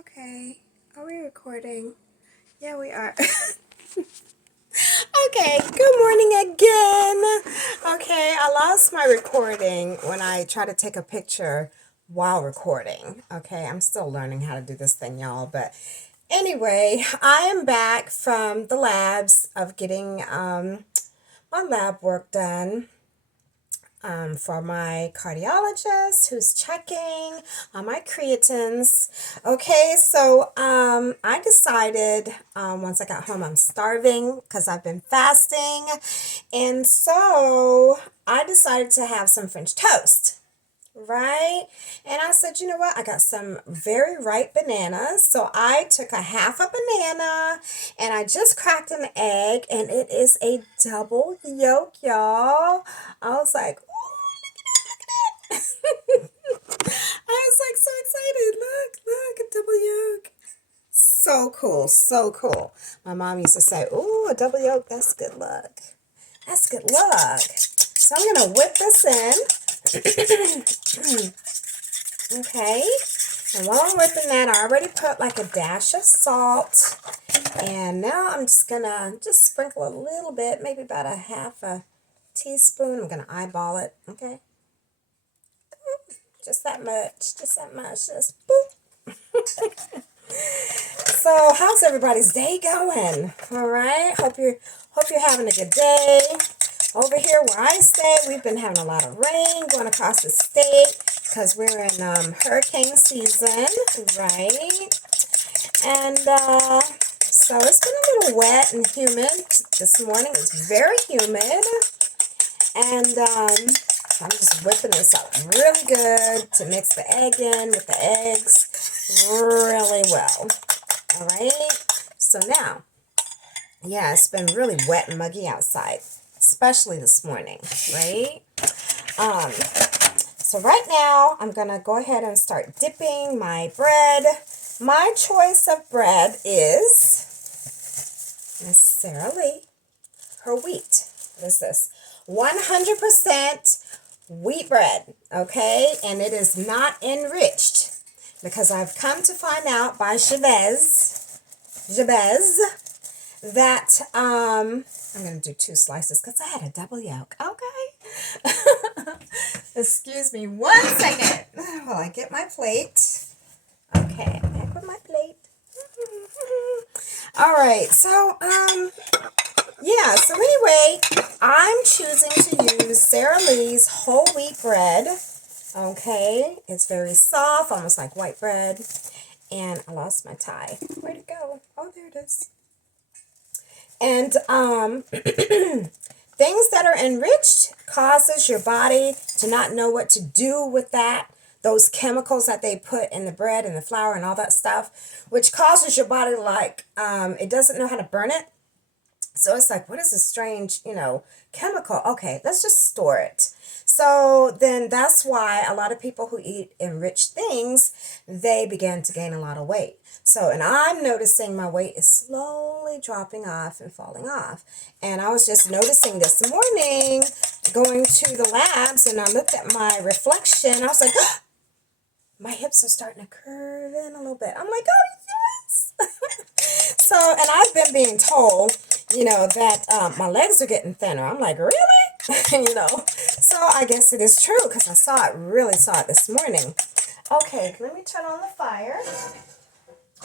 Okay, are we recording? Yeah, we are. Okay, good morning again. Okay, I lost my recording when I try to take a picture while recording. Okay, I'm still learning how to do this thing, y'all. But anyway, I am back from the labs of getting my lab work done. For my cardiologist who's checking on my creatines. Okay, so I decided once I got home I'm starving because I've been fasting. And so I decided to have some French toast. Right? And I said, you know what? I got some very ripe bananas. So I took a half a banana and I just cracked an egg and it is a double yolk, y'all. I was like, I was like so excited. Look, a double yolk. So cool, so cool. My mom used to say, ooh, a double yolk, that's good luck. That's good luck. So I'm going to whip this in. Okay. And while I'm whipping that, I already put like a dash of salt. And now I'm just going to just sprinkle a little bit, maybe about a half a teaspoon. I'm going to eyeball it, okay? Just that much, just boop. So, how's everybody's day going? All right, hope you're having a good day. Over here where I stay, we've been having a lot of rain going across the state because we're in hurricane season, right? And so it's been a little wet and humid this morning. It's very humid, and I'm just whipping this up really good to mix the egg in with the eggs really well. All right. So now, yeah, it's been really wet and muggy outside, especially this morning, right? So right now, I'm going to go ahead and start dipping my bread. My choice of bread is Miss Sara Lee, her wheat. What is this? 100% wheat bread, okay? And it is not enriched because I've come to find out by Jabez that I'm going to do 2 slices because I had a double yolk, okay? Excuse me 1 second while I get my plate. Okay, I'm back with my plate. All right, so, yeah, so anyway, I'm choosing to use Sara Lee's whole wheat bread. Okay, it's very soft, almost like white bread. And I lost my tie. Where'd it go? Oh, there it is. And things that are enriched causes your body to not know what to do with that. Those chemicals that they put in the bread and the flour and all that stuff, which causes your body like, it doesn't know how to burn it. So it's like, what is this strange, chemical? Okay, let's just store it. So then that's why a lot of people who eat enriched things, they begin to gain a lot of weight. So, and I'm noticing my weight is slowly dropping off and falling off. And I was just noticing this morning, going to the labs, and I looked at my reflection. I was like, my hips are starting to curve in a little bit. I'm like, oh, yes. So, and I've been being told, that my legs are getting thinner. I'm like, really? So I guess it is true because I really saw it this morning. Okay, let me turn on the fire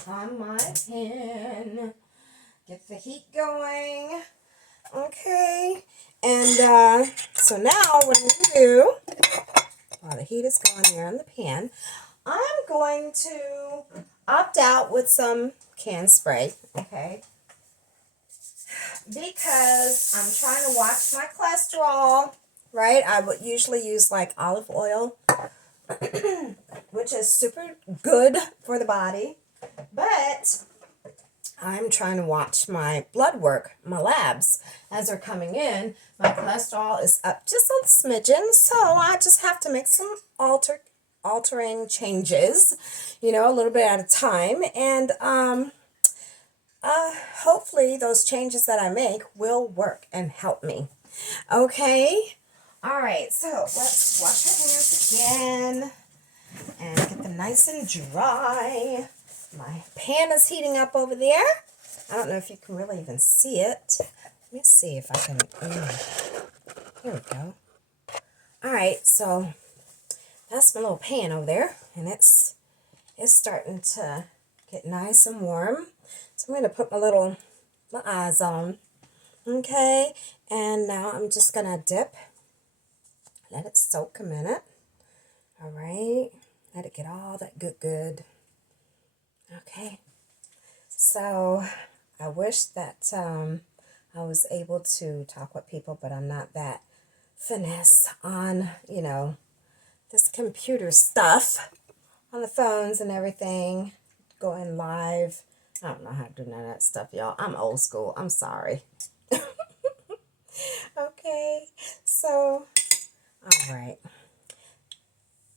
on my pan. Get the heat going. Okay, and so now what I'm going to do, while the heat is going there on the pan, I'm going to opt out with some can spray, okay? Because I'm trying to watch my cholesterol, right? I would usually use like olive oil, which is super good for the body. But I'm trying to watch my blood work, my labs, as they're coming in. My cholesterol is up just a smidgen, so I just have to make some altering changes, a little bit at a time. And hopefully those changes that I make will work and help me. Okay? All right, so let's wash our hands again and get them nice and dry. My pan is heating up over there. I don't know if you can really even see it. Let me see if I can. Here we go. All right, so that's my little pan over there, and it's starting to get nice and warm. So I'm going to put my eyes on. Okay, and now I'm just going to dip. Let it soak a minute. All right, let it get all that good. Okay, so I wish that I was able to talk with people, but I'm not that finesse on, this computer stuff on the phones and everything, going live. I don't know how to do none of that stuff, y'all. I'm old school. I'm sorry. Okay, so, all right.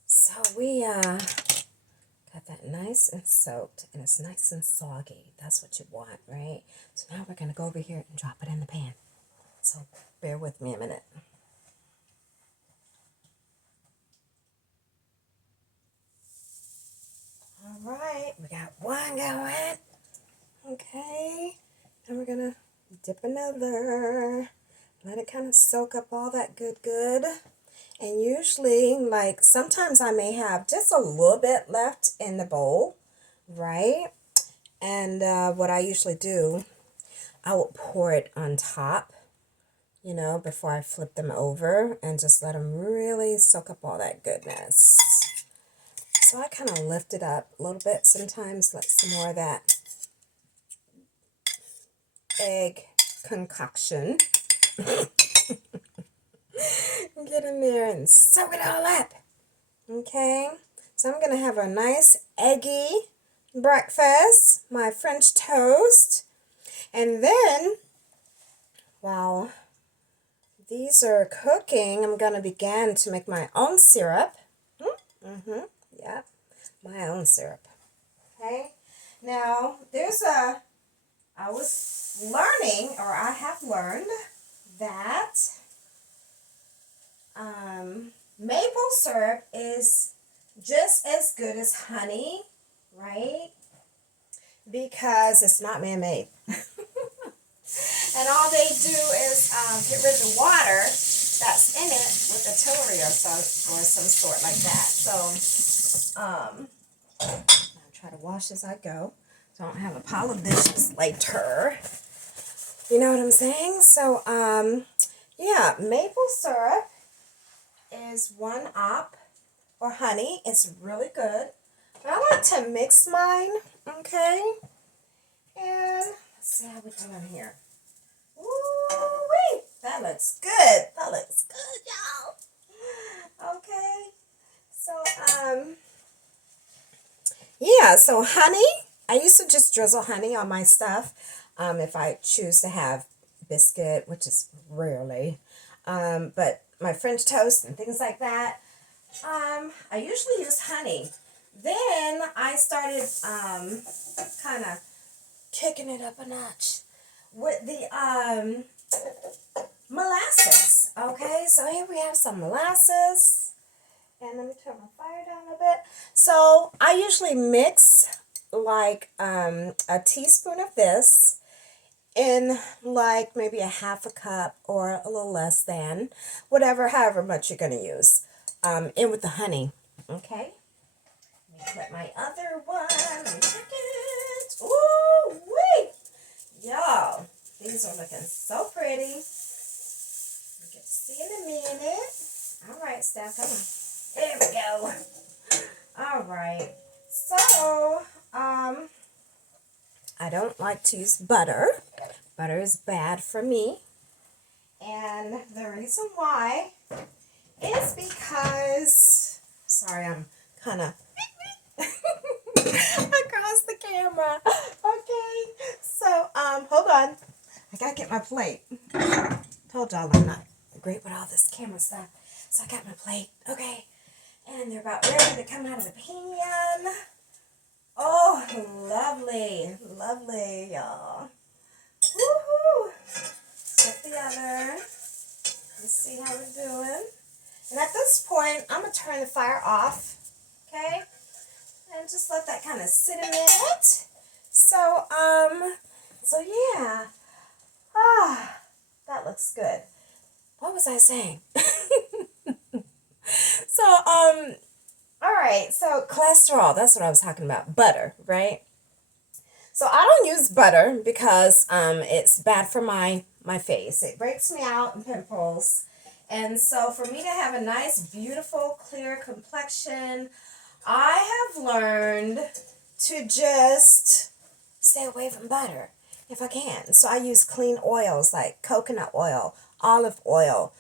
So we got that nice and soaked, and it's nice and soggy. That's what you want, right? So now we're going to go over here and drop it in the pan. So bear with me a minute. All right, we got one going. Okay, and we're going to dip another. Let it kind of soak up all that good. And usually, like, sometimes I may have just a little bit left in the bowl, right? And what I usually do, I will pour it on top, before I flip them over, and just let them really soak up all that goodness. So I kind of lift it up a little bit sometimes, let some more of that egg concoction get in there and soak it all up. Okay, so I'm going to have a nice eggy breakfast, my French toast, and then while these are cooking, I'm going to begin to make my own syrup. Yeah, my own syrup. Okay, now I was learning, or I have learned, that maple syrup is just as good as honey, right? Because it's not man-made. And all they do is get rid of the water that's in it with the Tillery or some sort like that. So I'll try to wash as I go, so I don't have a pile of dishes later. You know what I'm saying? So yeah, maple syrup is 1 op, or honey. It's really good. But I like to mix mine, okay? And let's see how we're doing here. Ooh-wee! That looks good. That looks good, y'all. Okay. So, yeah, so honey. I used to just drizzle honey on my stuff if I choose to have biscuit, which is rarely. But my French toast and things like that, I usually use honey. Then I started kind of kicking it up a notch with the molasses. Okay, so here we have some molasses. And let me turn my fire down a bit. So I usually mix like a teaspoon of this in like maybe a half a cup or a little less than, however much you're going to use, in with the honey. Okay. Let me put my other one. Let me check it. Ooh, wait. Y'all, these are looking so pretty. You can see in a minute. All right, Steph, come on. There we go. All right. So, I don't like to use butter. Butter is bad for me. And the reason why is because, sorry, I'm kind of across the camera. Okay. So, hold on. I gotta get my plate. Told y'all I'm not great with all this camera stuff. So I got my plate. Okay. And they're about ready to come out of the pan. Oh, lovely. Lovely, y'all. Woohoo! Get the other. Let's see how we're doing. And at this point, I'm going to turn the fire off. Okay? And just let that kind of sit a minute. So, so yeah. That looks good. What was I saying? So, all right. So cholesterol, that's what I was talking about. Butter, right? So I don't use butter because it's bad for my face. It breaks me out in pimples. And so for me to have a nice, beautiful, clear complexion, I have learned to just stay away from butter if I can. So I use clean oils like coconut oil, olive oil,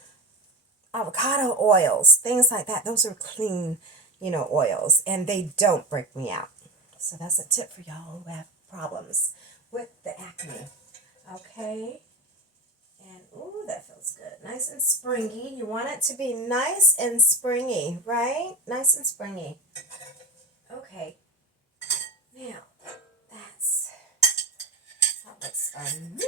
avocado oils, things like that. Those are clean, oils, and they don't break me out. So that's a tip for y'all who have problems with the acne. Okay. And, ooh, that feels good. Nice and springy. You want it to be nice and springy, right? Nice and springy. Okay. Now, that looks amazing.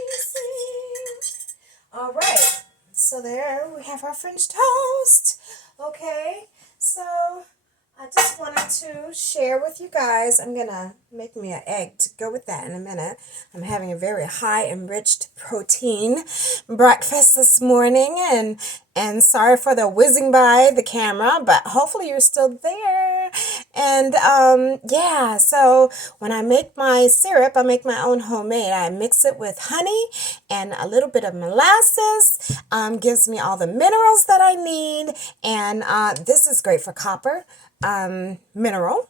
All right. So there we have our French toast. Okay. So I just wanted to share with you guys. I'm going to make me an egg to go with that in a minute. I'm having a very high enriched protein breakfast this morning. And sorry for the whizzing by the camera, but hopefully you're still there. And yeah, so when I make my syrup, I make my own homemade. I mix it with honey and a little bit of molasses. Gives me all the minerals that I need. And this is great for copper. Mineral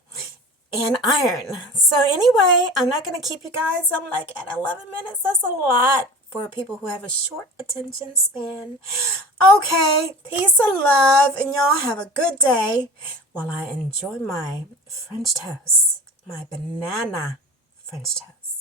and iron. So anyway, I'm not going to keep you guys. I'm like at 11 minutes. That's a lot for people who have a short attention span. Okay, peace and love, and y'all have a good day while I enjoy my French toast, my banana French toast.